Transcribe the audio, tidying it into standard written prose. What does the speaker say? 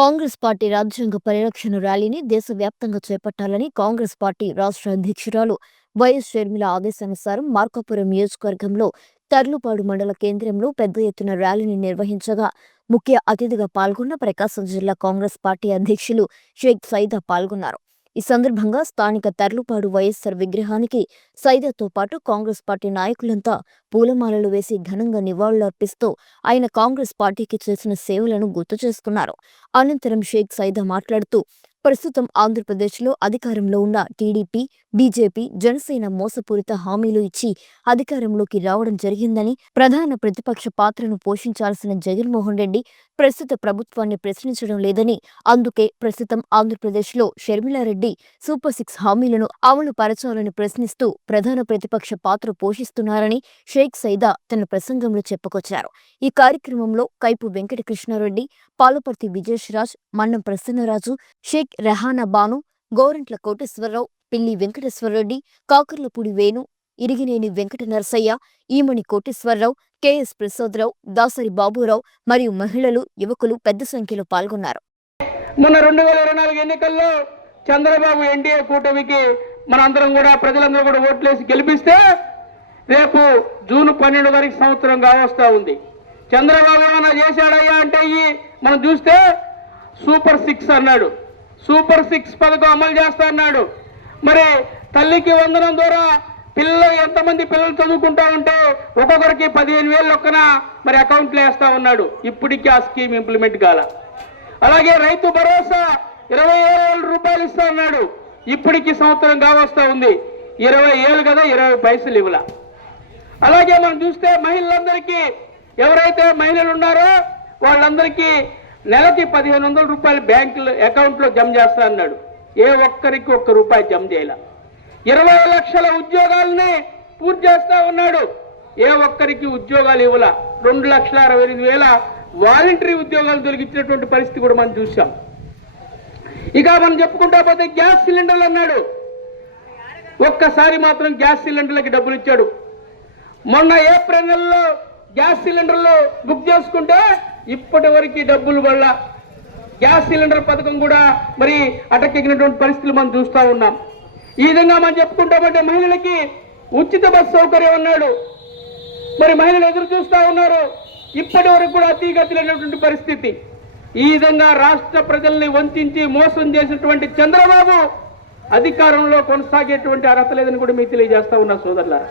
Congress party రాజ్యాంగ పరిరక్షణ ర్యాలీని దేశవ్యాప్తంగా చేపట్టాలని కాంగ్రెస్ పార్టీ రాష్ట్ర అధ్యక్షురాలు వైఎస్ షర్మిల ఆదేశానుసారం మార్కాపురం నియోజకవర్గంలో తర్లుపాడు మండల కేంద్రంలో పెద్ద ఎత్తున ర్యాలీని నిర్వహించగా ముఖ్య అతిథిగా పాల్గొన్న ప్రకాశం జిల్లా కాంగ్రెస్ పార్టీ అధ్యక్షులు షేక్ సైదా పాల్గొన్నారు. ఈ సందర్భంగా స్థానిక తర్లుపాడు వైఎస్సార్ విగ్రహానికి సైదాతో పాటు కాంగ్రెస్ పార్టీ నాయకులంతా పూలమాలలు వేసి ఘనంగా నివాళులర్పిస్తూ ఆయన కాంగ్రెస్ పార్టీకి చేసిన సేవలను గుర్తు చేసుకున్నారు. అనంతరం షేక్ సైదా మాట్లాడుతూ ప్రస్తుతం ఆంధ్రప్రదేశ్లో అధికారంలో ఉన్న టీడీపీ, బీజేపీ, జనసేన మోసపూరిత హామీలు ఇచ్చి అధికారంలోకి రావడం జరిగిందని, ప్రధాన ప్రతిపక్ష పాత్రను పోషించాల్సిన జగన్మోహన్ రెడ్డి ప్రస్తుత ప్రభుత్వాన్ని ప్రశ్నించడం లేదని, అందుకే ప్రస్తుతం ఆంధ్రప్రదేశ్లో షర్మిలారెడ్డి సూపర్ 6 హామీలను అమలు పరచాలని ప్రశ్నిస్తూ ప్రధాన ప్రతిపక్ష పాత్ర పోషిస్తున్నారని షేక్ సైదా తన ప్రసంగంలో చెప్పుకొచ్చారు. ఈ కార్యక్రమంలో కైపు వెంకటకృష్ణారెడ్డి, పాలుపర్తి విజేష్రాజ్, మన్నం ప్రసన్నరాజు, షేక్ రెహానా బాను, గోరంట్ల కోటేశ్వరరావు, పిల్లి వెంకటేశ్వరరెడ్డి, కాకర్లపూడి వేణు, ఇరిగినేని వెంకట నరసయ్య, ఈమణి కోటేశ్వరరావు, కెఎస్ ప్రసాదరావు, దాసరి బాబురావు మరియు మహిళలు, యువకులు పెద్ద సంఖ్యలో పాల్గొన్నారు. మొన్న 2024 ఎన్నికల్లో చంద్రబాబు ఎన్డీఏ కూటమికి మనందరం కూడా ప్రజలందరూ కూడా ఓట్లేసి గెలిపిస్తే రేపు జూన్ 12 వరకు సంవత్సరం కావస్తా ఉంది. చంద్రబాబు ఏమైనా చేశాడయ్యా అంటే మనం చూస్తే సూపర్ 6 అన్నాడు. సూపర్ 6 పథకం అమలు చేస్తా అన్నాడు. మరి తల్లికి వందనం ద్వారా పిల్లలు ఎంతమంది పిల్లలు చదువుకుంటా ఉంటే ఒక్కొక్కరికి 15,000 లొక్కన మరి అకౌంట్లో వేస్తా ఉన్నాడు. ఇప్పటికీ ఆ స్కీమ్ ఇంప్లిమెంట్ కాల. అలాగే రైతు భరోసా 27,000 రూపాయలు ఇస్తా అన్నాడు. ఇప్పటికి సంవత్సరం కావస్తా ఉంది. 20 ఏళ్ళు కదా, 20 పైసలు ఇవ్వలా. అలాగే మనం చూస్తే మహిళలందరికీ, ఎవరైతే మహిళలు ఉన్నారో వాళ్ళందరికీ నెలకి 1,500 రూపాయలు బ్యాంకులో అకౌంట్లో జమ చేస్తా అన్నాడు. ఏ ఒక్కరికి ఒక్క రూపాయి జమ చేయాల. 20 లక్షల ఉద్యోగాలని పూర్తి చేస్తా ఉన్నాడు. ఏ ఒక్కరికి ఉద్యోగాలు ఇవ్వాల. 2,68,000 వాలంటరీ ఉద్యోగాలు తొలగించినటువంటి పరిస్థితి కూడా మనం చూసాం. ఇక మనం చెప్పుకుంటా పోతే గ్యాస్ సిలిండర్లు అన్నాడు. ఒక్కసారి మాత్రం గ్యాస్ సిలిండర్లకి డబ్బులు ఇచ్చాడు. మొన్న ఏప్రిల్ నెలలో గ్యాస్ సిలిండర్లు బుక్ చేసుకుంటే ఇప్పటి వరకు డబ్బులు వల్ల గ్యాస్ సిలిండర్ పథకం కూడా మరి అటకెక్కినటువంటి పరిస్థితులు మనం చూస్తూ ఉన్నాం. ఈ విధంగా మనం చెప్పుకుంటామంటే మహిళలకి ఉచిత బస్సు సౌకర్యం అన్నాడు. మరి మహిళలు ఎదురు చూస్తూ ఉన్నారు. ఇప్పటి వరకు కూడా అతిగతిలేనటువంటి పరిస్థితి. ఈ విధంగా రాష్ట్ర ప్రజల్ని వంచి మోసం చేసినటువంటి చంద్రబాబు అధికారంలో కొనసాగేటువంటి అర్హత లేదని కూడా మీకు తెలియజేస్తా ఉన్నా సోదరులారా.